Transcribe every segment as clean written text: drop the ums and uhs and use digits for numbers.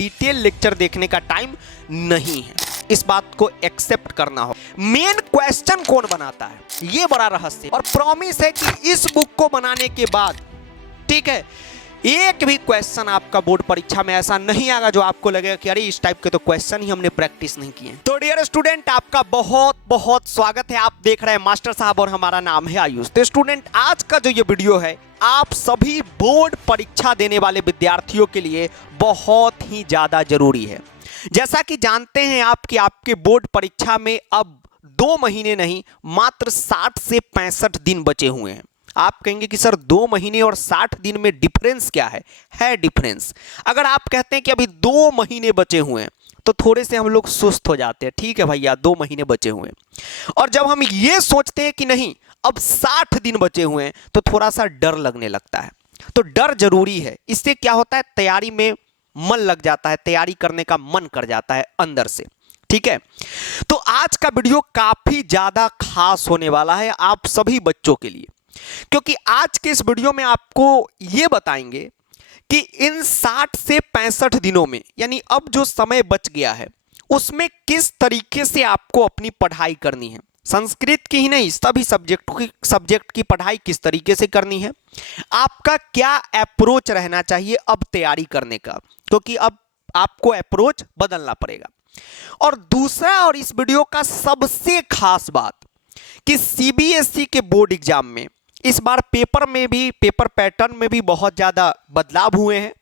Detail lecture देखने का time नहीं है, इस बात को एक्सेप्ट करना हो। मेन क्वेश्चन कौन बनाता है ये बड़ा रहस्य, और प्रॉमिस है कि इस बुक को बनाने के बाद, ठीक है, एक भी क्वेश्चन आपका बोर्ड परीक्षा में ऐसा नहीं आएगा जो आपको लगेगा कि अरे इस टाइप के तो क्वेश्चन ही हमने प्रैक्टिस नहीं किए। तो डियर स्टूडेंट, आपका बहुत बहुत स्वागत है। आप देख रहे हैं मास्टर साहब और हमारा नाम है आयुष। तो स्टूडेंट, आज का जो ये वीडियो है आप सभी बोर्ड परीक्षा देने वाले विद्यार्थियों के लिए बहुत ही ज्यादा जरूरी है। जैसा कि जानते हैं आप कि आपके बोर्ड परीक्षा में अब 2 महीने नहीं मात्र 60 से 65 दिन बचे हुए हैं। आप कहेंगे कि सर 2 महीने और 60 दिन में डिफरेंस क्या है डिफरेंस। अगर आप कहते हैं कि अभी 2 महीने बचे हुए हैं तो थोड़े से हम लोग सुस्त हो जाते हैं, ठीक है भैया 2 महीने बचे हुए हैं। और जब हम ये सोचते हैं कि नहीं अब 60 दिन बचे हुए हैं तो थोड़ा सा डर लगने लगता है। तो डर जरूरी है, इससे क्या होता है तैयारी में मन लग जाता है, तैयारी करने का मन कर जाता है अंदर से, ठीक है। तो आज का वीडियो काफी ज्यादा खास होने वाला है आप सभी बच्चों के लिए, क्योंकि आज के इस वीडियो में आपको यह बताएंगे कि इन 60 से 65 दिनों में, यानी अब जो समय बच गया है उसमें किस तरीके से आपको अपनी पढ़ाई करनी है। संस्कृत की ही नहीं, सभी सब्जेक्ट की पढ़ाई किस तरीके से करनी है, आपका क्या अप्रोच रहना चाहिए अब तैयारी करने का, क्योंकि अब आपको अप्रोच बदलना पड़ेगा। और दूसरा, और इस वीडियो का सबसे खास बात कि सीबीएसई के बोर्ड एग्जाम में इस बार पेपर में भी, पेपर पैटर्न में भी बहुत ज़्यादा बदलाव हुए हैं।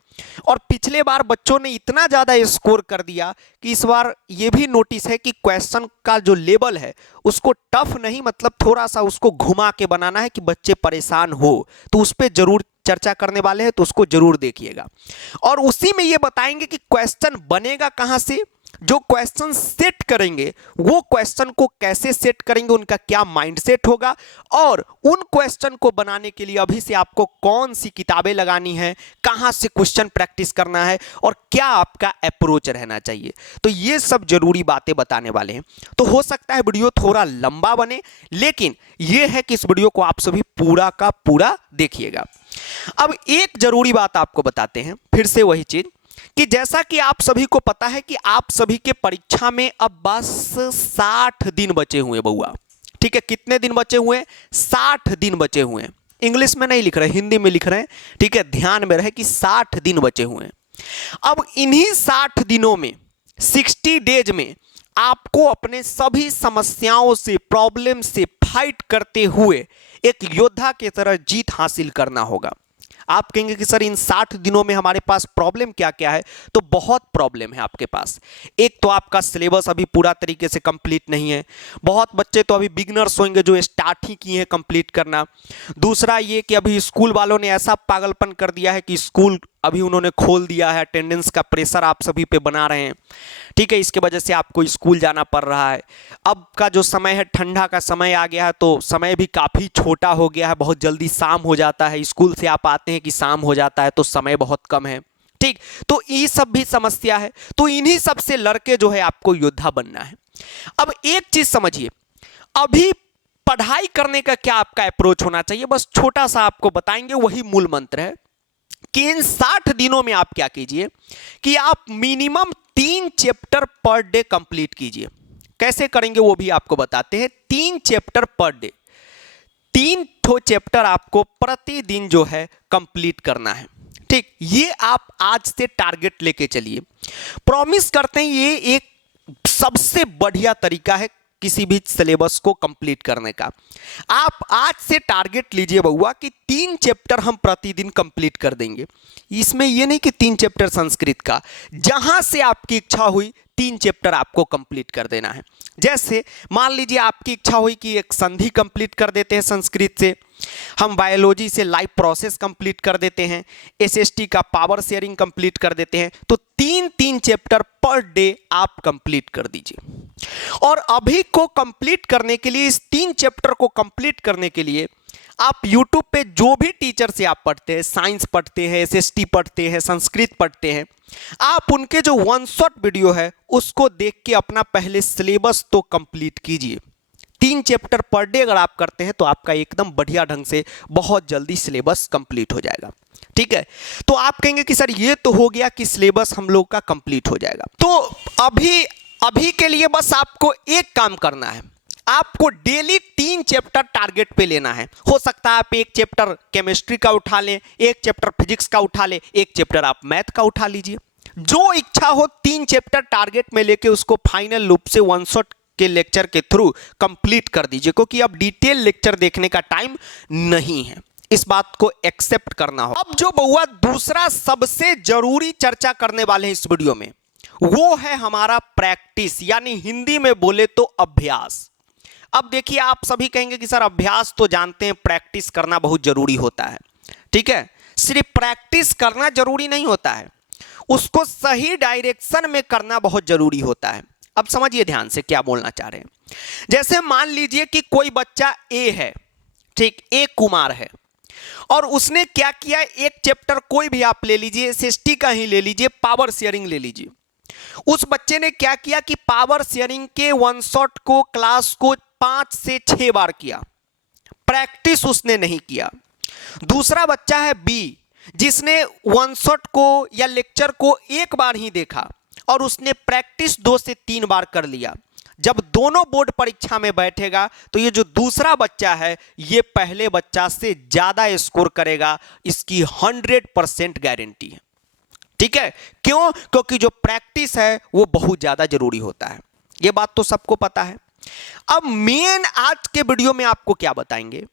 और पिछले बार बच्चों ने इतना ज़्यादा स्कोर कर दिया कि इस बार ये भी नोटिस है कि क्वेश्चन का जो लेवल है उसको टफ नहीं, मतलब थोड़ा सा उसको घुमा के बनाना है कि बच्चे परेशान हो। तो उस पर जरूर चर्चा करने वाले हैं, तो उसको जरूर देखिएगा। और उसी में ये बताएंगे कि क्वेश्चन बनेगा कहाँ से, जो क्वेश्चन सेट करेंगे वो क्वेश्चन को कैसे सेट करेंगे, उनका क्या माइंडसेट होगा, और उन क्वेश्चन को बनाने के लिए अभी से आपको कौन सी किताबें लगानी है, कहां से क्वेश्चन प्रैक्टिस करना है, और क्या आपका अप्रोच रहना चाहिए। तो ये सब जरूरी बातें बताने वाले हैं। तो हो सकता है वीडियो थोड़ा लंबा बने, लेकिन यह है कि इस वीडियो को आप सभी पूरा का पूरा देखिएगा। अब एक जरूरी बात आपको बताते हैं, फिर से वही चीज कि जैसा कि आप सभी को पता है कि आप सभी के परीक्षा में अब बस 60 दिन बचे हुए बउआ, ठीक है। कितने दिन बचे हुए हैं? 60 दिन बचे हुए हैं। इंग्लिश में नहीं लिख रहे, हिंदी में लिख रहे हैं, ठीक है। ध्यान में रहे कि 60 दिन बचे हुए हैं। अब इन्हीं 60 दिनों में, 60 डेज में आपको अपने सभी समस्याओं से, प्रॉब्लम से फाइट करते हुए एक योद्धा की तरह जीत हासिल करना होगा। आप कहेंगे कि सर इन 60 दिनों में हमारे पास प्रॉब्लम क्या क्या है, तो बहुत प्रॉब्लम है आपके पास। एक तो आपका सिलेबस अभी पूरा तरीके से कंप्लीट नहीं है, बहुत बच्चे तो अभी बिगनर्स होंगे जो स्टार्ट ही किए हैं कंप्लीट करना। दूसरा ये कि अभी स्कूल वालों ने ऐसा पागलपन कर दिया है कि स्कूल अभी उन्होंने खोल दिया है, अटेंडेंस का प्रेशर आप सभी पे बना रहे हैं, ठीक है। इसके वजह से आपको स्कूल जाना पड़ रहा है। अब का जो समय है, ठंडा का समय आ गया है, तो समय भी काफ़ी छोटा हो गया है, बहुत जल्दी शाम हो जाता है। स्कूल से आप आते हैं कि शाम हो जाता है, तो समय बहुत कम है, ठीक। तो ये सब भी समस्या है। तो इन्हीं सब से लड़के जो है आपको योद्धा बनना है। अब एक चीज़ समझिए, अभी पढ़ाई करने का क्या आपका अप्रोच होना चाहिए, बस छोटा सा आपको बताएंगे, वही मूल मंत्र है कि इन 60 दिनों में आप क्या कीजिए कि आप minimum 3 chapter per day complete कीजिए। कैसे करेंगे वो भी आपको बताते हैं। 3 चैप्टर पर डे, 3 ठो चैप्टर आपको प्रतिदिन जो है कंप्लीट करना है, ठीक। ये आप आज से टारगेट लेके चलिए। प्रॉमिस करते हैं ये एक सबसे बढ़िया तरीका है किसी भी सिलेबस को कंप्लीट करने का। आप आज से टारगेट लीजिए बउआ कि 3 चैप्टर हम प्रतिदिन कंप्लीट कर देंगे। इसमें यह नहीं कि 3 चैप्टर संस्कृत का, जहां से आपकी इच्छा हुई 3 चैप्टर आपको कंप्लीट कर देना है। जैसे मान लीजिए आपकी इच्छा हुई कि एक संधि कंप्लीट कर देते हैं संस्कृत से, हम बायोलॉजी से लाइफ प्रोसेस कंप्लीट कर देते हैं, एसएसटी का पावर शेयरिंग कंप्लीट कर देते हैं, तो 3-3 चैप्टर पर डे आप कंप्लीट कर दीजिए। और अभी को कंप्लीट करने के लिए, इस 3 चैप्टर को कंप्लीट करने के लिए आप YouTube पे जो भी टीचर से आप पढ़ते हैं, साइंस पढ़ते हैं, एसएसटी पढ़ते हैं, संस्कृत पढ़ते हैं, आप उनके जो 1 शॉट वीडियो है उसको देख के अपना पहले सिलेबस तो कंप्लीट कीजिए। 3 3 चैप्टर पर डे अगर आप करते हैं तो आपका एकदम बढ़िया ढंग से बहुत जल्दी सिलेबस कंप्लीट हो जाएगा। ठीक है, तो आप कहेंगे कि सर ये तो हो गया कि सिलेबस हम लोग का कंप्लीट हो जाएगा। तो अभी के लिए बस आपको एक काम करना है, आपको डेली 3 चैप्टर टारगेट पे लेना है। हो सकता है आप एक चैप्टर केमिस्ट्री का उठा लें, एक चैप्टर फिजिक्स का उठा लें, एक चैप्टर आप मैथ का उठा लीजिए। जो इच्छा हो 3 चैप्टर टारगेट में लेके उसको फाइनल लूप से वन शॉट के लेक्चर के थ्रू कंप्लीट कर दीजिए, क्योंकि अब डिटेल लेक्चर देखने का टाइम नहीं है। इस बात को एक्सेप्ट करना हो। अब जो बहुआ दूसरा सबसे जरूरी चर्चा करने वाले हैं इस वीडियो में, वो है हमारा प्रैक्टिस, यानी हिंदी में बोले तो अभ्यास। अब देखिए, आप सभी कहेंगे कि सर अभ्यास तो जानते हैं, प्रैक्टिस करना बहुत जरूरी होता है। ठीक है, सिर्फ प्रैक्टिस करना जरूरी नहीं होता है, उसको सही डायरेक्शन में करना बहुत जरूरी होता है। अब समझिए ध्यान से क्या बोलना चाह रहे हैं। जैसे मान लीजिए कि कोई बच्चा ए है, ठीक, ए कुमार है, और उसने क्या किया, एक चैप्टर कोई भी आप ले लीजिए, एसएसटी का ही ले लीजिए, पावर शेयरिंग ले लीजिए। उस बच्चे ने क्या किया कि पावर शेयरिंग के वन शॉट को क्लास को 5 से 6 बार किया, प्रैक्टिस उसने नहीं किया। दूसरा बच्चा है बी, जिसने वन शॉट को या लेक्चर को एक बार ही देखा और उसने प्रैक्टिस 2 से 3 बार कर लिया। जब दोनों बोर्ड परीक्षा में बैठेगा तो ये जो दूसरा बच्चा है ये पहले बच्चा से ज्यादा स्कोर करेगा, इसकी 100% गारंटी है। ठीक है, क्यों? क्योंकि जो प्रैक्टिस है वो बहुत ज्यादा जरूरी होता है, ये बात तो सबको पता है। अब मेन आज के वीडियो में आपको क्या बताएंगे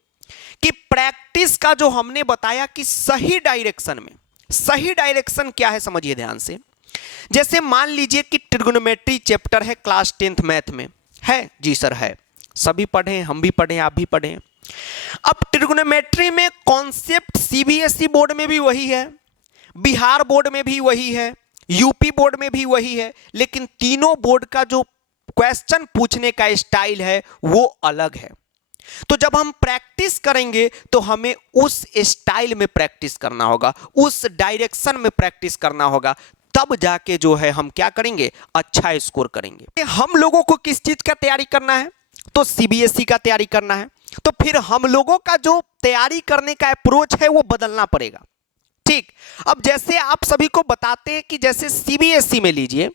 कि प्रैक्टिस का जो हमने बताया कि सही डायरेक्शन में, सही डायरेक्शन क्या है समझिए ध्यान से। जैसे मान लीजिए कि ट्रिग्नोमेट्री चैप्टर है क्लास 10th मैथ में, है जी सर है, सभी पढ़े, हम भी पढ़े, आप भी पढ़े। अब ट्रिग्नोमेट्री में कॉन्सेप्ट सीबीएसई बोर्ड में भी वही है, बिहार बोर्ड में भी वही है, यूपी बोर्ड में भी वही है, लेकिन तीनों बोर्ड का जो क्वेश्चन पूछने का स्टाइल है वो अलग है। तो जब हम प्रैक्टिस करेंगे तो हमें उस स्टाइल में प्रैक्टिस करना होगा, उस डायरेक्शन में प्रैक्टिस करना होगा, तब जाके जो है हम क्या करेंगे, अच्छा स्कोर करेंगे। हम लोगों को किस चीज का तैयारी करना है, तो सीबीएसई का तैयारी करना है। तो फिर हम लोगों का जो तैयारी करने का अप्रोच है वो बदलना पड़ेगा। ठीक, अब जैसे आप सभी को बताते हैं कि जैसे सीबीएसई में लीजिए,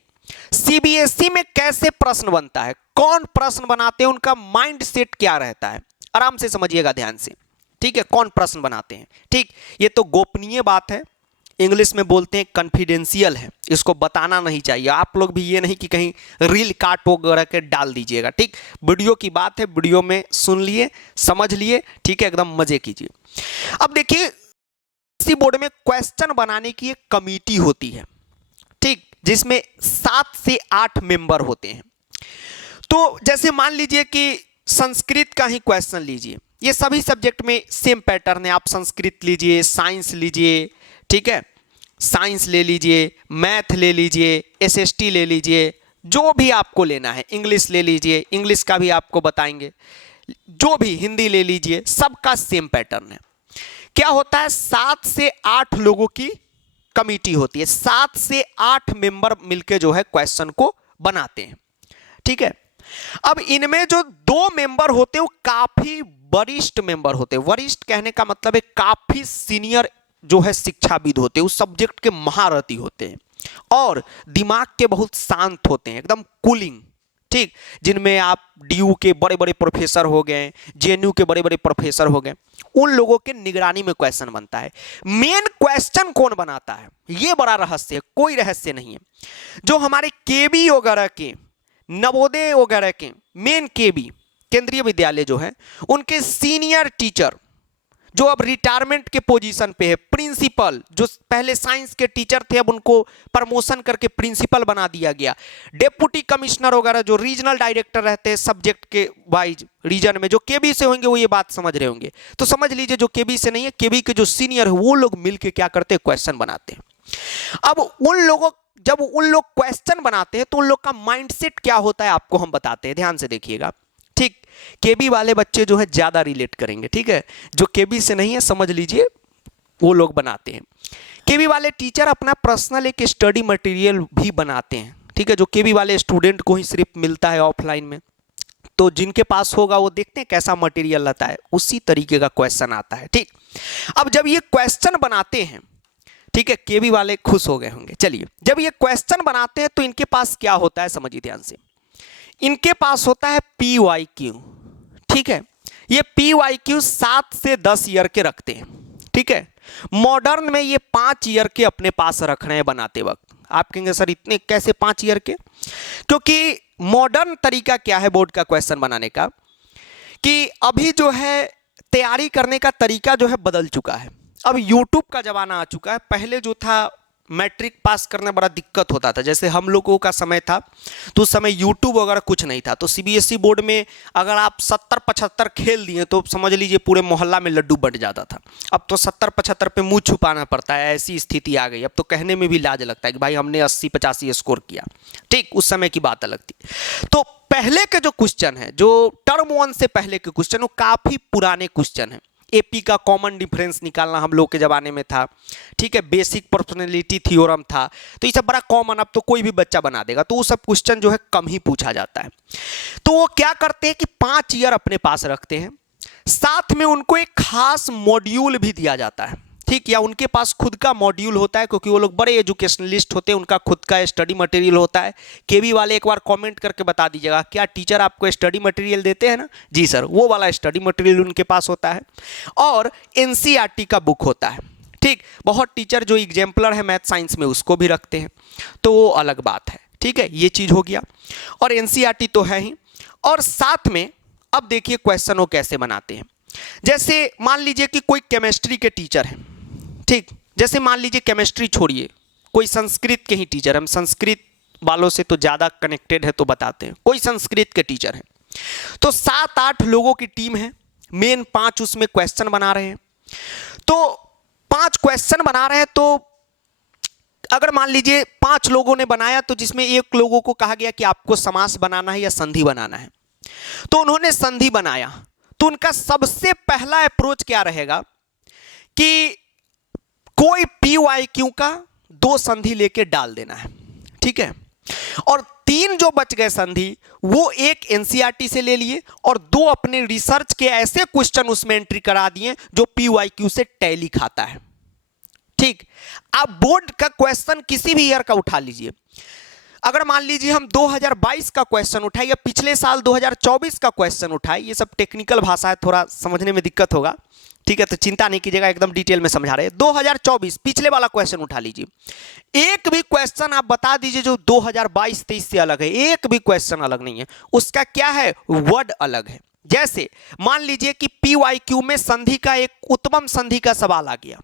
सीबीएसई में कैसे प्रश्न बनता है, कौन प्रश्न बनाते हैं, उनका माइंड सेट क्या रहता है, आराम से समझिएगा ध्यान से। ठीक है, कौन प्रश्न बनाते हैं। ठीक, ये तो गोपनीय बात है, इंग्लिश में बोलते हैं कॉन्फिडेंशियल है, इसको बताना नहीं चाहिए। आप लोग भी ये नहीं कि कहीं रील काट वगैरह के डाल दीजिएगा। ठीक, वीडियो की बात है, वीडियो में सुन लिए, समझ लिए, ठीक है, एकदम मजे कीजिए। अब देखिए, इसी बोर्ड में क्वेश्चन बनाने की एक कमेटी होती है, ठीक, जिसमें 7 से 8 मेंबर होते हैं। तो जैसे मान लीजिए कि संस्कृत का ही क्वेश्चन लीजिए, ये सभी सब्जेक्ट में सेम पैटर्न है, आप संस्कृत लीजिए, साइंस लीजिए, ठीक है, साइंस ले लीजिए, मैथ ले लीजिए, एसएसटी ले लीजिए, जो भी आपको लेना है, इंग्लिश ले लीजिए, इंग्लिश का भी आपको बताएंगे, जो भी, हिंदी ले लीजिए, सबका सेम पैटर्न है। क्या होता है, 7 से 8 लोगों की कमेटी होती है, 7 से 8 मेंबर मिलके जो है क्वेश्चन को बनाते हैं। ठीक है, अब इनमें जो 2 मेंबर होते हैं वो काफी वरिष्ठ मेंबर होते हैं। वरिष्ठ कहने का मतलब है काफी सीनियर जो है शिक्षाविद होते हैं, उस सब्जेक्ट के महारथी होते हैं और दिमाग के बहुत शांत होते हैं, एकदम कूलिंग। ठीक, जिनमें आप डीयू के बड़े बड़े प्रोफेसर हो गए, जेएनयू के बड़े बड़े प्रोफेसर हो गए, उन लोगों के निगरानी में क्वेश्चन बनता है। मेन क्वेश्चन कौन बनाता है, ये बड़ा रहस्य है, कोई रहस्य नहीं है। जो हमारे केबी वगैरह के, नवोदय वगैरह के मेन केबी, केंद्रीय विद्यालय जो है, उनके सीनियर टीचर जो अब रिटायरमेंट के पोजीशन पे है, प्रिंसिपल, जो पहले साइंस के टीचर थे अब उनको प्रमोशन करके प्रिंसिपल बना दिया गया, डेप्यूटी कमिश्नर वगैरह जो रीजनल डायरेक्टर रहते हैं सब्जेक्ट के वाइज रीजन में, जो केबी से होंगे वो ये बात समझ रहे होंगे। तो समझ लीजिए जो केबी से नहीं है, केबी के जो सीनियर है वो लोग मिलके क्या करते हैं, क्वेश्चन बनाते हैं। अब जब उन लोग क्वेश्चन बनाते हैं तो उन लोग का माइंडसेट क्या होता है आपको हम बताते हैं, ध्यान से देखिएगा। ठीक, केबी वाले बच्चे जो है ज्यादा रिलेट करेंगे, ठीक है, जो केबी से नहीं है समझ लीजिए वो लोग बनाते हैं। केबी वाले टीचर अपना पर्सनल एक स्टडी मटेरियल भी बनाते हैं, ठीक है, जो केबी वाले स्टूडेंट को ही सिर्फ मिलता है ऑफलाइन में, तो जिनके पास होगा वो देखते हैं कैसा मटेरियल रहता है, उसी तरीके का क्वेश्चन आता है। ठीक, अब जब ये क्वेश्चन बनाते हैं, ठीक है, केबी वाले खुश हो गए होंगे। चलिए, जब ये क्वेश्चन बनाते हैं तो इनके पास क्या होता है समझिए ध्यान से। इनके पास होता है PYQ। ठीक है, ये PYQ 7 से 10 ईयर के रखते हैं। ठीक है, मॉडर्न में ये 5 ईयर के अपने पास रख रहे हैं बनाते वक्त। आप कहेंगे सर इतने कैसे 5 ईयर के? क्योंकि मॉडर्न तरीका क्या है बोर्ड का क्वेश्चन बनाने का, कि अभी जो है तैयारी करने का तरीका जो है बदल चुका है। अब यूट्यूब का जमाना आ चुका है। पहले जो था मैट्रिक पास करना बड़ा दिक्कत होता था। जैसे हम लोगों का समय था तो उस समय यूट्यूब वगैरह कुछ नहीं था, तो CBSE बोर्ड में अगर आप 70-75 खेल दिए तो समझ लीजिए पूरे मोहल्ला में लड्डू बंट जाता था। अब तो 70-75 पे मुंह छुपाना पड़ता है, ऐसी स्थिति आ गई। अब तो कहने में भी लाज लगता है कि भाई हमने 80-85 स्कोर किया। ठीक, उस समय की बात अलग थी। तो पहले के जो क्वेश्चन है, जो टर्म 1 से पहले के क्वेश्चन, वो काफ़ी पुराने क्वेश्चन हैं। AP का कॉमन डिफरेंस निकालना हम लोग के ज़माने में था। ठीक है, बेसिक पर्सनैलिटी थ्योरम था, तो ये सब बड़ा कॉमन, अब तो कोई भी बच्चा बना देगा। तो वो सब क्वेश्चन जो है कम ही पूछा जाता है। तो वो क्या करते हैं कि 5 ईयर अपने पास रखते हैं, साथ में उनको एक खास मॉड्यूल भी दिया जाता है। ठीक, या उनके पास खुद का मॉड्यूल होता है, क्योंकि वो लोग बड़े एजुकेशनलिस्ट होते हैं, उनका खुद का स्टडी मटेरियल होता है। केबी वाले एक बार कमेंट करके बता दीजिएगा, क्या टीचर आपको स्टडी मटेरियल देते हैं ना? जी सर, वो वाला स्टडी मटेरियल उनके पास होता है। और NCERT का बुक होता है। ठीक, बहुत टीचर जो एग्जाम्पलर है मैथ साइंस में उसको भी रखते हैं, तो वो अलग बात है। ठीक है, ये चीज़ हो गया। और NCERT तो है ही, और साथ में अब देखिए क्वेश्चन वो कैसे बनाते हैं। जैसे मान लीजिए कि कोई केमिस्ट्री के टीचर हैं। ठीक, जैसे मान लीजिए केमिस्ट्री छोड़िए, कोई संस्कृत के ही टीचर, हम संस्कृत वालों से तो ज़्यादा कनेक्टेड है तो बताते हैं। कोई संस्कृत के टीचर हैं, तो 7-8 लोगों की टीम है, मेन 5 उसमें क्वेश्चन बना रहे हैं। तो 5 क्वेश्चन बना रहे हैं, तो अगर मान लीजिए 5 लोगों ने बनाया, तो जिसमें एक लोगों को कहा गया कि आपको समास बनाना है या संधि बनाना है, तो उन्होंने संधि बनाया। तो उनका सबसे पहला अप्रोच क्या रहेगा कि कोई PYQ का 2 संधि लेके डाल देना है। ठीक है, और 3 जो बच गए संधि, वो एक NCERT से ले लिए और 2 अपने रिसर्च के ऐसे क्वेश्चन उसमें एंट्री करा दिए जो PYQ से टैली खाता है। ठीक, आप बोर्ड का क्वेश्चन किसी भी ईयर का उठा लीजिए। अगर मान लीजिए हम 2022 का क्वेश्चन उठाए या पिछले साल 2024 का क्वेश्चन उठाए, ये सब टेक्निकल भाषा है, थोड़ा समझने में दिक्कत होगा। ठीक है, तो चिंता नहीं कीजिएगा, एकदम डिटेल में समझा रहे हैं। 2024 पिछले वाला क्वेश्चन उठा लीजिए, एक भी क्वेश्चन आप बता दीजिए जो 2022-23 से अलग है। एक भी क्वेश्चन अलग नहीं है, उसका क्या है, वर्ड अलग है। जैसे मान लीजिए कि PYQ में संधि का एक उत्तम संधि का सवाल आ गया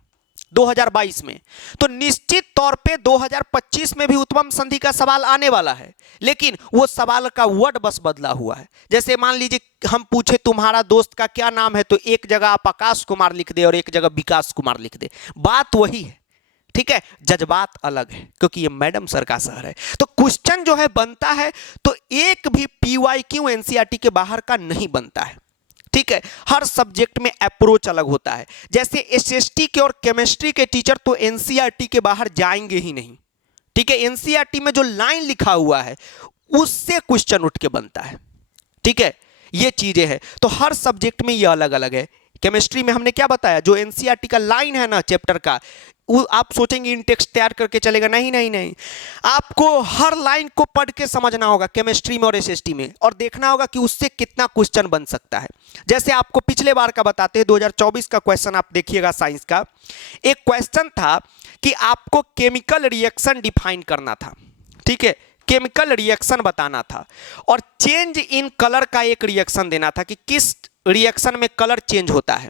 2022 में, तो निश्चित तौर पे 2025 में भी उत्तम संधि का सवाल आने वाला है, लेकिन वो सवाल का वर्ड बस बदला हुआ है। जैसे मान लीजिए हम पूछे तुम्हारा दोस्त का क्या नाम है, तो एक जगह आप आकाश कुमार लिख दे और एक जगह विकास कुमार लिख दे, बात वही है। ठीक है, जज्बात अलग है, क्योंकि ये मैडम सर का शहर है। तो क्वेश्चन जो है बनता है, तो एक भी PYQ NCERT के बाहर का नहीं बनता है। ठीक है, हर सब्जेक्ट में अप्रोच अलग होता है। जैसे SST के और केमिस्ट्री के टीचर तो NCERT के बाहर जाएंगे ही नहीं। ठीक है, NCERT में जो लाइन लिखा हुआ है उससे क्वेश्चन उठ के बनता है। ठीक है, ये चीजें हैं, तो हर सब्जेक्ट में ये अलग अलग है। केमिस्ट्री में हमने क्या बताया, जो NCERT का लाइन है ना चैप्टर का, वो आप सोचेंगे इन टेक्स्ट तैयार करके चलेगा, नहीं नहीं नहीं, आपको हर लाइन को पढ़ के समझना होगा केमिस्ट्री में और SST में, और देखना होगा कि उससे कितना क्वेश्चन बन सकता है। जैसे आपको पिछले बार का बताते हैं, 2024 का क्वेश्चन आप देखिएगा साइंस का, एक क्वेश्चन था कि आपको केमिकल रिएक्शन डिफाइन करना था। ठीक है, केमिकल रिएक्शन बताना था और चेंज इन कलर का एक रिएक्शन देना था कि किस रिएक्शन में कलर चेंज होता है।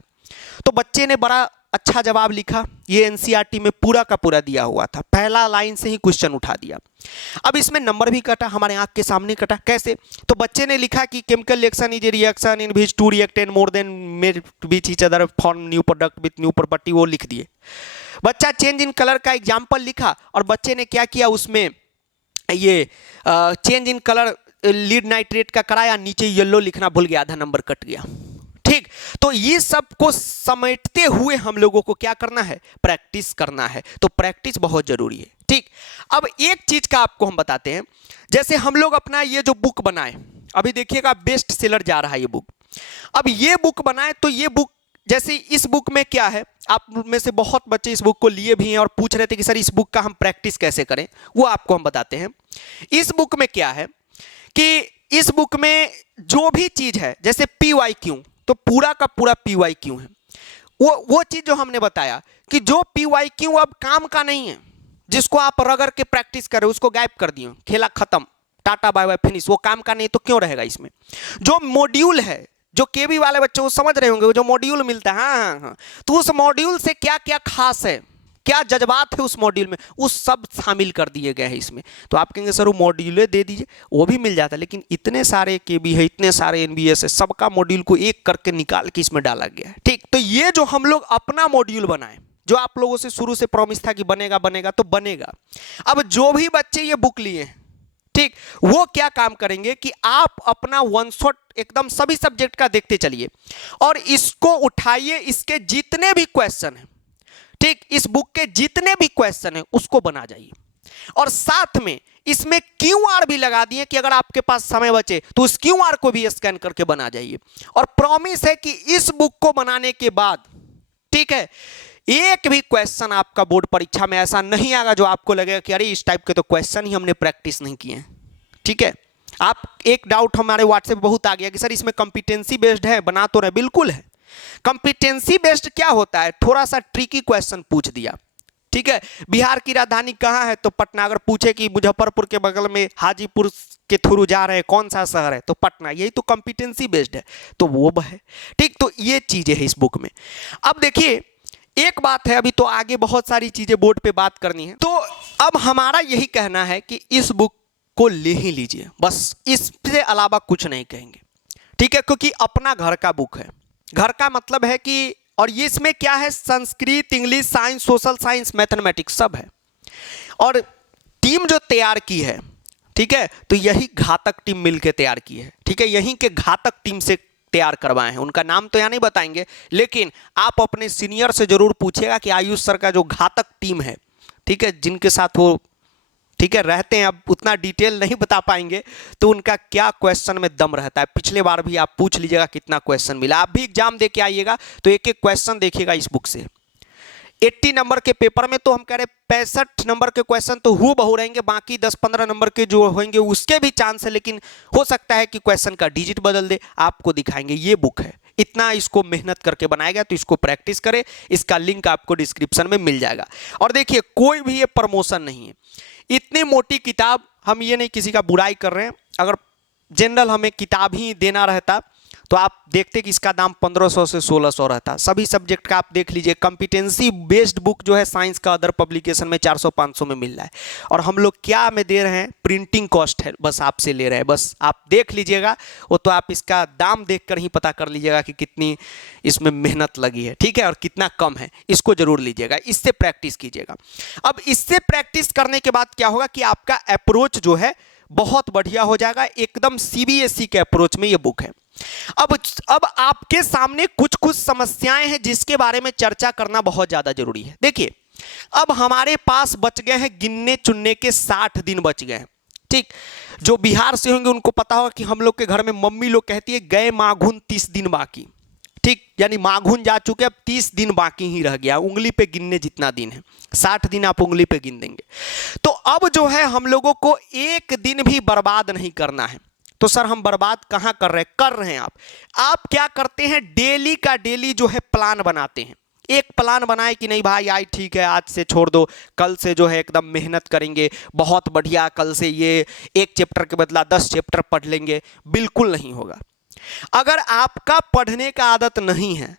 तो बच्चे ने बड़ा अच्छा जवाब लिखा, ये NCERT में पूरा का पूरा दिया हुआ था, पहला लाइन से ही क्वेश्चन उठा दिया। अब इसमें नंबर भी कटा, हमारे आंख के सामने कटा। कैसे, तो बच्चे ने लिखा कि chemical reaction is a reaction in which 2 reactant more than made which each other form new product with new property, वो लिख दिए। बच्चा चेंज इन कलर का एग्जाम्पल लिखा और बच्चे ने क्या किया, उसमें ये change in colour lead nitrate का कराया, नीचे येलो लिखना भूल गया, आधा नंबर कट गया। ठीक, तो ये सब को समेटते हुए हम लोगों को क्या करना है, प्रैक्टिस करना है। तो प्रैक्टिस बहुत जरूरी है। ठीक, अब एक चीज का आपको हम बताते हैं, जैसे हम लोग अपना ये जो बुक बनाए, अभी देखिएगा बेस्ट सेलर जा रहा है ये बुक। अब ये बुक बनाए तो ये बुक जैसे इस बुक में क्या है, आप में से बहुत बच्चे इस बुक को लिए भी हैं और पूछ रहे थे कि सर इस बुक का हम प्रैक्टिस कैसे करें, वो आपको हम बताते हैं। इस बुक में क्या है कि इस बुक में जो भी चीज है, जैसे PYQ, तो पूरा का पूरा PYQ है। वो चीज जो हमने बताया कि जो PYQ अब काम का नहीं है, जिसको आप रगड़ के प्रैक्टिस करें उसको गायब कर दिए, खेला खत्म, टाटा बाय बाय फिनिश, वो काम का नहीं तो क्यों रहेगा इसमें। जो मॉड्यूल है, जो केबी वाले बच्चे वो समझ रहे होंगे, वो जो मॉड्यूल मिलता है, हाँ, तो उस मॉड्यूल से क्या क्या खास है, क्या जज्बात है उस मॉड्यूल में, उस सब शामिल कर दिए गए हैं इसमें। तो आप कहेंगे सर वो मॉड्यूल दे दीजिए, वो भी मिल जाता है, लेकिन इतने सारे केबी है, इतने सारे एनबीएस है, सबका मॉड्यूल को एक करके निकाल के इसमें डाला गया है। ठीक, तो ये जो हम लोग अपना मॉड्यूल बनाए, जो आप लोगों से शुरू से प्रॉमिस था कि बनेगा बनेगा, तो बनेगा। अब जो भी बच्चे ये बुक लिए, ठीक, वो क्या काम करेंगे कि आप अपना वन शॉट एकदम सभी सब्जेक्ट का देखते चलिए और इसको उठाइए, इसके जितने भी क्वेश्चन हैं, ठीक, इस बुक के जितने भी क्वेश्चन हैं उसको बना जाइए। और साथ में इसमें QR भी लगा दिए कि अगर आपके पास समय बचे तो उस QR को भी स्कैन करके बना जाइए। और प्रॉमिस है कि इस बुक को बनाने के बाद, ठीक है, एक भी क्वेश्चन आपका बोर्ड परीक्षा में ऐसा नहीं आएगा जो आपको लगेगा कि अरे इस टाइप के तो क्वेश्चन ही हमने प्रैक्टिस नहीं किए हैं। ठीक है, आप एक डाउट हमारे व्हाट्सएप बहुत आ गया कि सर इसमें कॉम्पिटेंसी बेस्ड है, बना तो रहे, बिल्कुल है। कॉम्पिटेंसी बेस्ड क्या होता है, थोड़ा सा ट्रिकी क्वेश्चन पूछ दिया, ठीक है, बिहार की राजधानी कहाँ है तो पटना, अगर पूछे कि मुजफ्फरपुर के बगल में हाजीपुर के थ्रू जा रहे हैं कौन सा शहर है तो पटना, यही तो कॉम्पिटेंसी बेस्ड है, तो वो है। ठीक, तो ये चीजें है इस बुक में। अब देखिए एक बात है, अभी तो आगे बहुत सारी चीजें बोर्ड पे बात करनी है, तो अब हमारा यही कहना है कि इस बुक को ले ही लीजिए, बस इससे अलावा कुछ नहीं कहेंगे। ठीक है, क्योंकि अपना घर का बुक है। घर का मतलब है कि, और ये इसमें क्या है, Sanskrit, English, science, social science, mathematics सब है। और टीम जो तैयार की है, ठीक है, तो यही घातक टीम मिलकर तैयार की है। ठीक है, यहीं के घातक टीम से तैयार करवाए हैं, उनका नाम तो यहाँ नहीं बताएंगे, लेकिन आप अपने सीनियर से जरूर पूछिएगा कि आयुष सर का जो घातक टीम है, ठीक है, जिनके साथ वो, ठीक है, रहते हैं, अब उतना डिटेल नहीं बता पाएंगे, तो उनका क्या क्वेश्चन में दम रहता है। पिछले बार भी आप पूछ लीजिएगा कितना क्वेश्चन मिला, आप भी एग्जाम दे के आइएगा तो एक एक क्वेश्चन देखिएगा इस बुक से। 80 नंबर के पेपर में तो हम कह रहे 65 नंबर के क्वेश्चन तो हूबहू रहेंगे, बाकी 10-15 नंबर के जो होंगे उसके भी चांस है, लेकिन हो सकता है कि क्वेश्चन का डिजिट बदल दे, आपको दिखाएंगे। ये बुक है, इतना इसको मेहनत करके बनाया गया, तो इसको प्रैक्टिस करें। इसका लिंक आपको डिस्क्रिप्शन में मिल जाएगा। और देखिए कोई भी ये प्रमोशन नहीं है, इतनी मोटी किताब, हम ये नहीं किसी का बुराई कर रहे हैं, अगर जनरल हमें किताब ही देना रहता तो आप देखते कि इसका दाम 1500 से 1600 रहता। सभी सब्जेक्ट का आप देख लीजिए, कॉम्पिटेंसी बेस्ड बुक जो है साइंस का अदर पब्लिकेशन में 400-500 में मिल रहा है, और हम लोग क्या में दे रहे हैं, प्रिंटिंग कॉस्ट है, बस आपसे ले रहे हैं, बस आप देख लीजिएगा वो, तो आप इसका दाम देखकर ही पता कर लीजिएगा कि कितनी इसमें मेहनत लगी है। ठीक है, और कितना कम है, इसको जरूर लीजिएगा, इससे प्रैक्टिस कीजिएगा। अब इससे प्रैक्टिस करने के बाद क्या होगा कि आपका अप्रोच जो है बहुत बढ़िया हो जाएगा, एकदम CBSE के अप्रोच में ये बुक है। अब आपके सामने कुछ कुछ समस्याएं हैं जिसके बारे में चर्चा करना बहुत ज्यादा जरूरी है। देखिए अब हमारे पास बच गए हैं गिनने चुनने के 60 दिन बच गए हैं। ठीक, जो बिहार से होंगे उनको पता होगा कि हम लोग के घर में मम्मी लोग कहती है गए माघुन 30 दिन बाकी। ठीक, यानी माघुन जा चुके, अब 30 दिन बाकी ही रह गया, उंगली पे गिनने जितना दिन है, 60 दिन आप उंगली पे गिन देंगे। तो अब जो है हम लोगों को एक दिन भी बर्बाद नहीं करना है। तो सर हम बर्बाद कहाँ कर रहे हैं आप क्या करते हैं, डेली का डेली जो है प्लान बनाते हैं। एक प्लान बनाए कि नहीं भाई आज ठीक है, आज से छोड़ दो, कल से जो है एकदम मेहनत करेंगे, बहुत बढ़िया, कल से ये एक चैप्टर के बदला 10 चैप्टर पढ़ लेंगे, बिल्कुल नहीं होगा। अगर आपका पढ़ने का आदत नहीं है,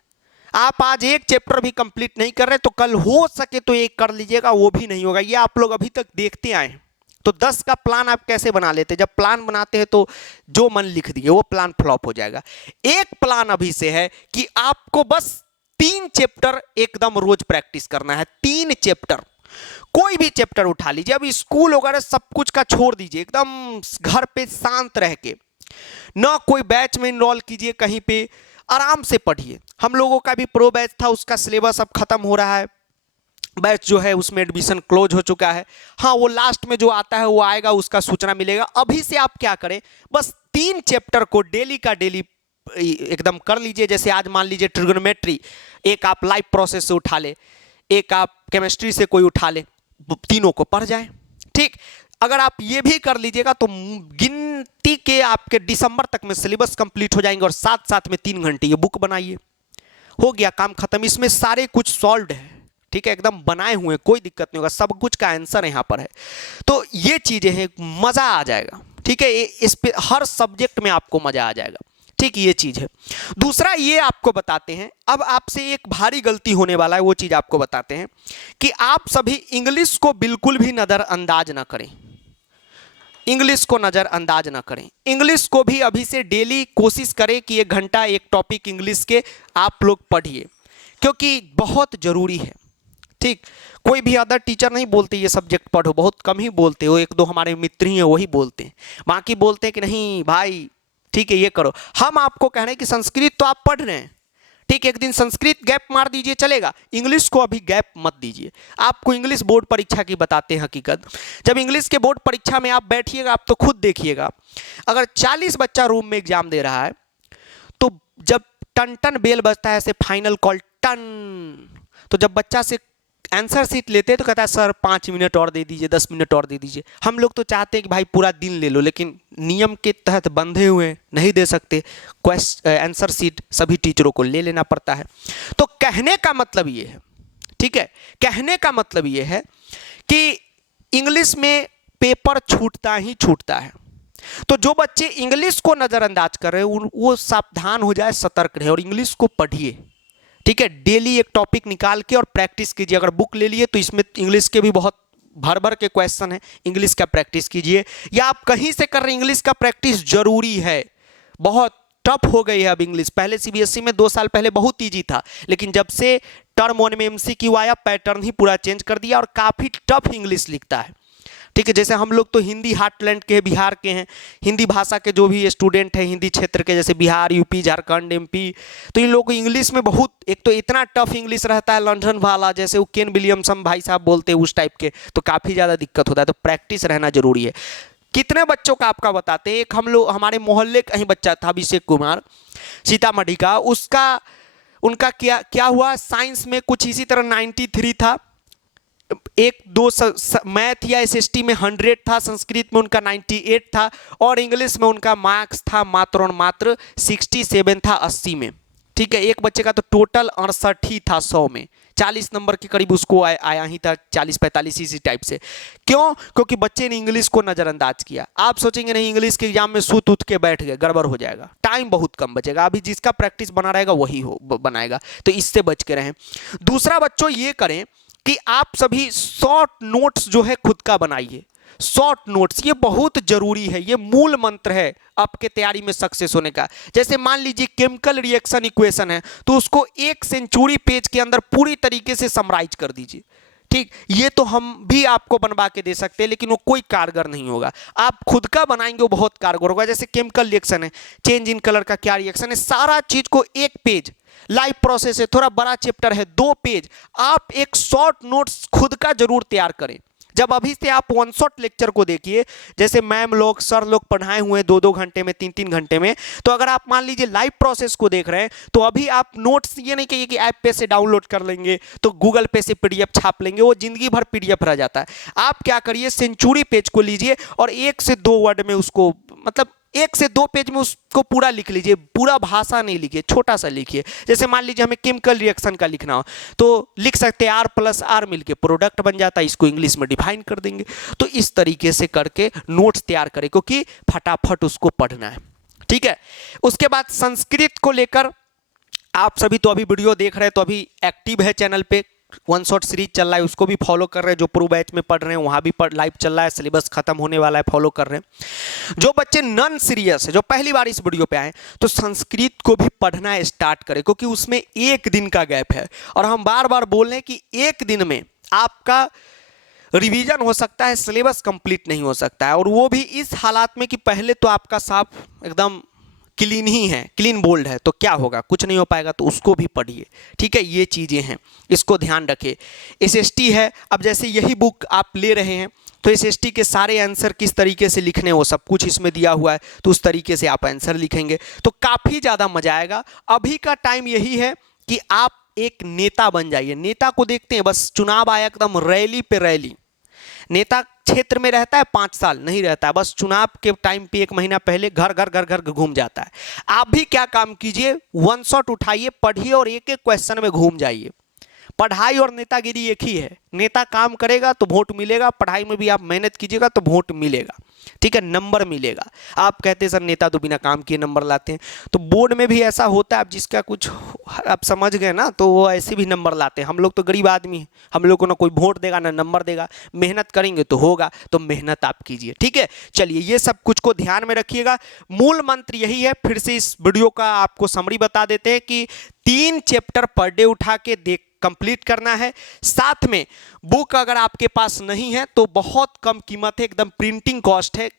आप आज एक चैप्टर भी कंप्लीट नहीं कर रहे, तो कल हो सके तो एक कर लीजिएगा, वो भी नहीं होगा। ये आप लोग अभी तक देखते आए हैं। तो 10 का प्लान आप कैसे बना लेते हैं, जब प्लान बनाते हैं तो जो मन लिख दिए वो प्लान फ्लॉप हो जाएगा। एक प्लान अभी से है कि आपको बस 3 चैप्टर एकदम रोज प्रैक्टिस करना है। 3 चैप्टर, कोई भी चैप्टर उठा लीजिए, अब स्कूल वगैरह सब कुछ का छोड़ दीजिए, एकदम घर पे शांत रह के, ना कोई बैच में इनरोल कीजिए, कहीं पे आराम से पढ़िए। हम लोगों का भी प्रो बैच था, उसका सिलेबस अब खत्म हो रहा है, बैच जो है उसमें एडमिशन क्लोज हो चुका है। हाँ, वो लास्ट में जो आता है वो आएगा, उसका सूचना मिलेगा। अभी से आप क्या करें, बस 3 चैप्टर को डेली का डेली एकदम कर लीजिए। जैसे आज मान लीजिए ट्रिग्नोमेट्री, एक आप लाइव प्रोसेस से उठा ले, एक आप केमिस्ट्री से कोई उठा ले, तीनों को पढ़ जाए। ठीक, अगर आप ये भी कर लीजिएगा तो गिनती के आपके दिसंबर तक में सिलेबस कंप्लीट हो जाएंगे। और साथ साथ में 3 घंटे ये बुक बनाइए, हो गया काम खत्म। इसमें सारे कुछ सॉल्व्ड है, ठीक है, एकदम बनाए हुए, कोई दिक्कत नहीं होगा, सब कुछ का आंसर यहाँ पर है। तो ये चीजें हैं, मजा आ जाएगा। ठीक है, इस पे हर सब्जेक्ट में आपको मजा आ जाएगा। ठीक, ये चीज है। दूसरा ये आपको बताते हैं, अब आपसे एक भारी गलती होने वाला है, वो चीज आपको बताते हैं कि आप सभी इंग्लिश को बिल्कुल भी नजरअंदाज ना करें। इंग्लिश को नजरअंदाज ना करें। इंग्लिश को भी अभी से डेली कोशिश करें कि 1 घंटा एक टॉपिक इंग्लिश के आप लोग पढ़िए, क्योंकि बहुत जरूरी है। ठीक, कोई भी अदर टीचर नहीं बोलते ये सब्जेक्ट पढ़ो, बहुत कम ही बोलते हो, 1-2 हमारे मित्र ही हैं वही बोलते हैं, बाकी बोलते हैं कि नहीं भाई ठीक है ये करो। हम आपको कह रहे हैं कि संस्कृत तो आप पढ़ रहे हैं, ठीक, एक दिन संस्कृत गैप मार दीजिए चलेगा, इंग्लिश को अभी गैप मत दीजिए। आपको इंग्लिश बोर्ड परीक्षा की बताते हैं हकीकत। जब इंग्लिश के बोर्ड परीक्षा में आप बैठिएगा, आप तो खुद देखिएगा, अगर 40 बच्चा रूम में एग्जाम दे रहा है तो जब टन टन बेल बजता है, ऐसे फाइनल कॉल टन, तो जब बच्चा से आंसर शीट लेते हैं तो कहता है सर 5 मिनट और दे दीजिए, 10 मिनट और दे दीजिए। हम लोग तो चाहते हैं कि भाई पूरा दिन ले लो, लेकिन नियम के तहत बंधे हुए नहीं दे सकते। आंसर शीट सभी टीचरों को ले लेना पड़ता है। तो कहने का मतलब ये है, ठीक है, कहने का मतलब ये है कि इंग्लिश में पेपर छूटता ही छूटता है। तो जो बच्चे इंग्लिश को नजरअंदाज कर रहे हैं वो सावधान हो जाए, सतर्क रहे और इंग्लिश को पढ़िए। ठीक है, डेली एक टॉपिक निकाल के और प्रैक्टिस कीजिए। अगर बुक ले लिए तो इसमें इंग्लिश के भी बहुत भर भर के क्वेश्चन है, इंग्लिश का प्रैक्टिस कीजिए। या आप कहीं से कर रहे हैं, इंग्लिश का प्रैक्टिस जरूरी है। बहुत टफ हो गई है अब इंग्लिश। पहले सीबीएसई में 2 साल पहले बहुत ईजी था, लेकिन जब से टर्म 1 में एमसीक्यू आया, पैटर्न ही पूरा चेंज कर दिया और काफ़ी टफ इंग्लिश लिखता है। ठीक है, जैसे हम लोग तो हिंदी हार्टलैंड के, बिहार के हैं, हिंदी भाषा के जो भी स्टूडेंट हैं हिंदी क्षेत्र के, जैसे बिहार, यूपी, झारखंड, एमपी, तो इन लोगों को इंग्लिश में बहुत, एक तो इतना टफ इंग्लिश रहता है लंदन वाला, जैसे वो केन विलियमसन भाई साहब बोलते हैं उस टाइप के, तो काफ़ी ज़्यादा दिक्कत होता है। तो प्रैक्टिस रहना जरूरी है। कितने बच्चों का आपका बताते हैं, एक हम लोग हमारे मोहल्ले का ही बच्चा था अभिषेक कुमार सीतामढ़ी का, उनका क्या हुआ, साइंस में कुछ इसी तरह 93 था, 1-2 मैथ या एसएसटी में 100 था, संस्कृत में उनका 98 था और इंग्लिश में उनका मार्क्स था मात्र और मात्र 67 था 80 में। ठीक है, एक बच्चे का तो टोटल 68 ही था 100 में, 40 नंबर के करीब उसको आया ही था, 40-45 इसी टाइप से। क्यों? क्योंकि बच्चे ने इंग्लिश को नज़रअंदाज किया। आप सोचेंगे नहीं इंग्लिश के एग्जाम में सूत उठ के बैठ गए, गड़बड़ हो जाएगा, टाइम बहुत कम बचेगा। अभी जिसका प्रैक्टिस बना रहेगा वही बनाएगा, तो इससे बच के रहें। दूसरा बच्चों ये करें कि आप सभी शॉर्ट नोट्स जो है खुद का बनाइए। शॉर्ट नोट्स ये बहुत जरूरी है, ये मूल मंत्र है आपके तैयारी में सक्सेस होने का। जैसे मान लीजिए केमिकल रिएक्शन इक्वेशन है, तो उसको 1 सेंचुरी पेज के अंदर पूरी तरीके से समराइज कर दीजिए। ठीक, ये तो हम भी आपको बनवा के दे सकते हैं, लेकिन वो कोई कारगर नहीं होगा। आप खुद का बनाएंगे वो बहुत कारगर होगा। जैसे केमिकल रिएक्शन है, चेंज इन कलर का क्या रिएक्शन है, सारा चीज को 1 पेज, लाइव प्रोसेस है, थोड़ा बड़ा चैप्टर है, 2 पेज, आप एक शॉर्ट नोट्स खुद का जरूर तैयार करें। जब अभी से आप 1 शॉट लेक्चर को देखिए, जैसे मैम लोग, सर लोग पढ़ाए हुए 2-2 घंटे में, 3-3 घंटे में, तो अगर आप मान लीजिए लाइव प्रोसेस को देख रहे हैं, तो अभी आप नोट्स ये नहीं कहिए कि ऐप पे से डाउनलोड कर लेंगे तो गूगल पे से पीडीएफ छाप लेंगे, वो जिंदगी भर पीडीएफ रह जाता है। आप क्या करिए, सेंचुरी पेज को लीजिए और 1 से 2 वर्ड में उसको, मतलब 1 से 2 पेज में उसको पूरा लिख लीजिए। पूरा भाषा नहीं लिखिए, छोटा सा लिखिए। जैसे मान लीजिए हमें केमिकल रिएक्शन का लिखना हो तो लिख सकते हैं R+R मिलके प्रोडक्ट बन जाता है, इसको इंग्लिश में डिफाइन कर देंगे। तो इस तरीके से करके नोट्स तैयार करें, क्योंकि फटाफट उसको पढ़ना है। ठीक है, उसके बाद संस्कृत को लेकर आप सभी तो अभी वीडियो देख रहे हैं, तो अभी एक्टिव है चैनल पे, 1 शॉट सीरीज चल रहा है, उसको भी फॉलो कर रहे हैं। जो प्रो बैच में पढ़ रहे हैं वहाँ भी लाइव चल रहा है, सिलेबस खत्म होने वाला है, फॉलो कर रहे हैं। जो बच्चे नॉन सीरियस है, जो पहली बार इस वीडियो पे आए, तो संस्कृत को भी पढ़ना स्टार्ट करें, क्योंकि उसमें 1 दिन का गैप है। और हम बार बार बोल रहे हैं कि 1 दिन में आपका रिवीजन हो सकता है, सिलेबस कंप्लीट नहीं हो सकता है। और वो भी इस हालात में कि पहले तो आपका साफ एकदम क्लीन ही है, क्लीन बोल्ड है, तो क्या होगा, कुछ नहीं हो पाएगा, तो उसको भी पढ़िए। ठीक है, ये चीज़ें हैं, इसको ध्यान रखिए। एसएसटी है, अब जैसे यही बुक आप ले रहे हैं तो एसएसटी के सारे आंसर किस तरीके से लिखने वो सब कुछ इसमें दिया हुआ है, तो उस तरीके से आप आंसर लिखेंगे तो काफ़ी ज़्यादा मजा आएगा। अभी का टाइम यही है कि आप एक नेता बन जाइए। नेता को देखते हैं, बस चुनाव आया एकदम रैली पे रैली, नेता क्षेत्र में रहता है 5 साल नहीं रहता है, बस चुनाव के टाइम पे 1 महीना पहले घर घर घर घर घूम जाता है। आप भी क्या काम कीजिए, वन शॉट उठाइए, पढ़िए और एक एक क्वेश्चन में घूम जाइए। पढ़ाई और नेतागिरी एक ही है, नेता काम करेगा तो वोट मिलेगा, पढ़ाई में भी आप मेहनत कीजिएगा तो वोट मिलेगा। ठीक है, नंबर मिलेगा। आप कहते हैं सर नेता तो बिना काम किए नंबर लाते हैं, तो बोर्ड में भी ऐसा होता है, आप जिसका कुछ आप समझ गए ना, तो वो ऐसे भी नंबर लाते हैं। हम लोग तो गरीब आदमी हैं, हम लोग को ना कोई वोट देगा ना नंबर देगा, मेहनत करेंगे तो होगा, तो मेहनत आप कीजिए। ठीक है, चलिए ये सब कुछ को ध्यान में रखिएगा। मूल मंत्र यही है, फिर से इस वीडियो का आपको समरी बता देते हैं कि 3 चैप्टर पर डे उठा के देख कंप्लीट करना है। साथ में बुक अगर आपके पास नहीं है तो बहुत कम कीमत है, एकदम प्रिंटिंग कॉस्ट है।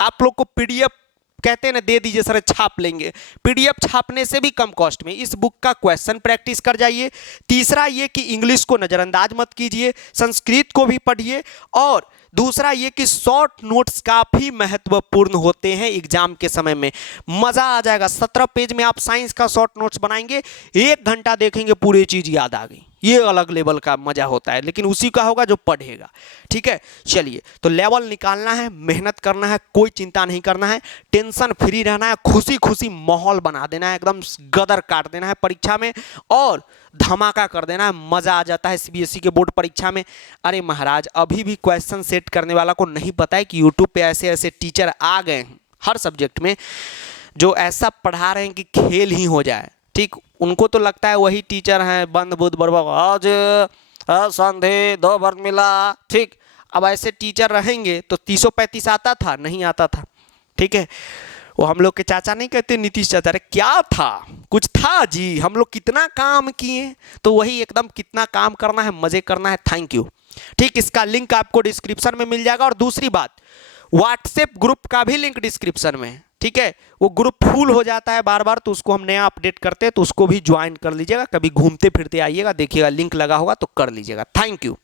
आप लोग को पीडीएफ कहते हैं ना, दे दीजिए सर छाप लेंगे, पीडीएफ छापने से भी कम कॉस्ट में इस बुक का क्वेश्चन प्रैक्टिस कर जाइए। तीसरा ये कि इंग्लिश को नज़रअंदाज मत कीजिए, संस्कृत को भी पढ़िए। और दूसरा ये कि शॉर्ट नोट्स काफ़ी महत्वपूर्ण होते हैं एग्जाम के समय में, मज़ा आ जाएगा। 17 पेज में आप साइंस का शॉर्ट नोट्स बनाएंगे, 1 घंटा देखेंगे पूरी चीज़ याद आ गई, ये अलग लेवल का मज़ा होता है, लेकिन उसी का होगा जो पढ़ेगा। ठीक है, चलिए तो लेवल निकालना है, मेहनत करना है, कोई चिंता नहीं करना है, टेंशन फ्री रहना है, खुशी खुशी माहौल बना देना है, एकदम गदर काट देना है परीक्षा में और धमाका कर देना है। मज़ा आ जाता है सीबीएसई के बोर्ड परीक्षा में। अरे महाराज, अभी भी क्वेश्चन सेट करने वाला को नहीं पता है कि यूट्यूब पे ऐसे ऐसे टीचर आ गए हैं हर सब्जेक्ट में, जो ऐसा पढ़ा रहे हैं कि खेल ही हो जाए। ठीक, उनको तो लगता है वही टीचर हैं, बंद बुध बर्बक आज संधि 2 वर्ग मिला। ठीक, अब ऐसे टीचर रहेंगे तो 335 आता था, नहीं आता था। ठीक है, वो हम लोग के चाचा नहीं कहते, नीतीश चाचा, अरे क्या था, कुछ था जी, हम लोग कितना काम किए, तो वही एकदम कितना काम करना है, मजे करना है। Thank you. ठीक, इसका लिंक आपको डिस्क्रिप्शन में मिल जाएगा। और दूसरी बात, व्हाट्सएप ग्रुप का भी लिंक डिस्क्रिप्शन में है। ठीक है, वो ग्रुप फुल हो जाता है बार बार, तो उसको हम नया अपडेट करते हैं, तो उसको भी ज्वाइन कर लीजिएगा। कभी घूमते फिरते आइएगा, देखिएगा लिंक लगा होगा तो कर लीजिएगा। Thank you.